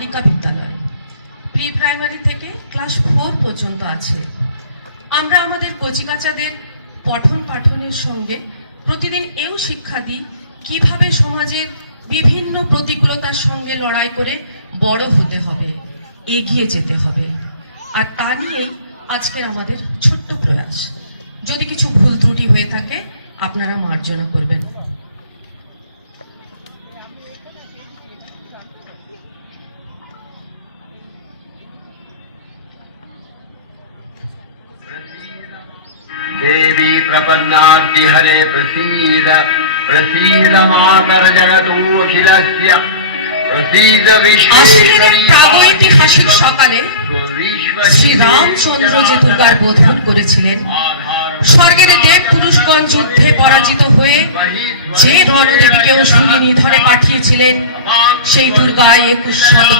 বালিকা বিদ্যালয়, pre primary থেকে ক্লাস 4 পর্যন্ত আছে। আমরা আমাদের কচিকাচাদের পঠন পাঠনের সঙ্গে প্রতিদিন এও শিক্ষা দিই কিভাবে সমাজের বিভিন্ন প্রতিকূলতার সঙ্গে লড়াই করে বড় হতে হবে, এগিয়ে যেতে হবে। আর তা নিয়েই আজকের আমাদের ছোট্ট প্রয়াস। যদি কিছু ভুল ত্রুটি হয়ে থাকে আপনারা মার্জনা করবেন। देवी प्रपन्नाद्य हरे प्रसीद प्रसीद मातर जगतोऽखिलस्य प्रसीद विश्वेश्वरी। প্রাগৈতিহাসিক সকালে শ্রী রামচন্দ্র যে দুর্গার বোধন করেছিলেন, স্বর্গের দেব পুরুষগণ যুদ্ধে পরাজিত হয়ে যে রণদেবীকে অশ্বিনী নিধনে পাঠিয়েছিলেন, সেই দুর্গা 21 শতকে